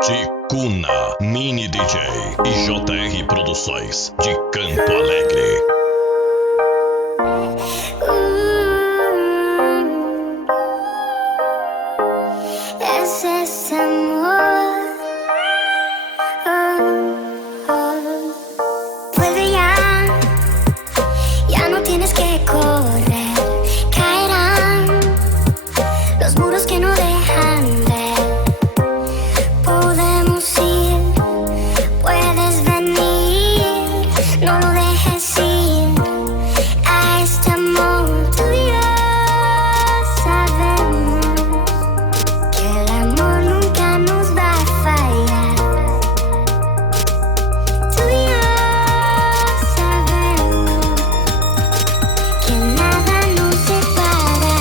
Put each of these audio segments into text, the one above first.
Ticuna, Mini DJ e JR Produções de Campo Alegre. Es ese amor. Vuelve ya, ya no tienes que correr. Caerán los muros que no dejan ver. Podemos ir, puedes venir. No lo dejes ir a este amor. Tú y yo sabemos que el amor nunca nos va a fallar. Tú y yo sabemos que nada nos separará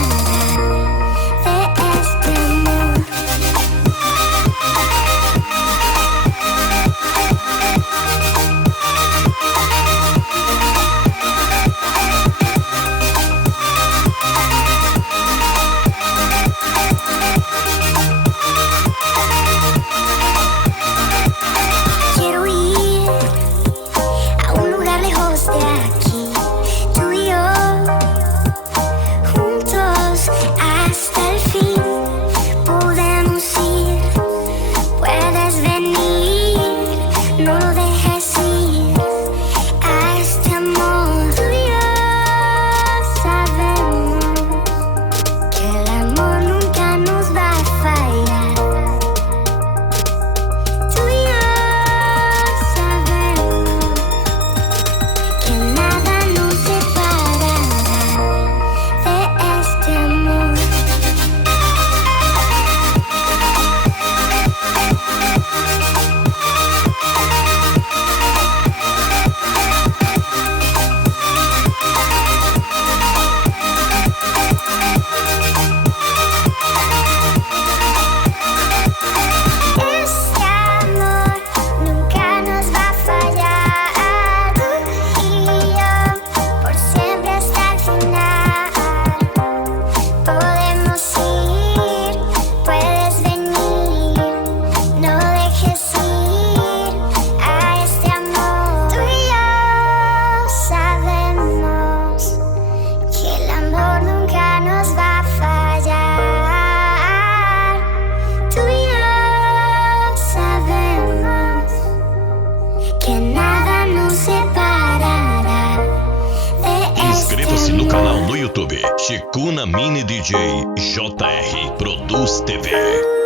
de este amor. Quiero ir a un lugar lejos de aquí, tú y yo, juntos hasta el fin. Podemos ir, puedes venir, no lo dejes ir a este amor. Tú y yo sabemos que el amor nunca nos va a fallar. Tú y yo sabemos que nada nos separará de este amor. Este amor nunca nos va a fallar. Tú y yo por siempre hasta el final. Podemos ir, puedes venir, no dejes ir a este amor. Tú y yo sabemos que el amor nunca nos va a fallar. Tú y yo sabemos que nada nos separará de Inscreva-se no canal no YouTube Ticuna Mini DJ JR Produz TV.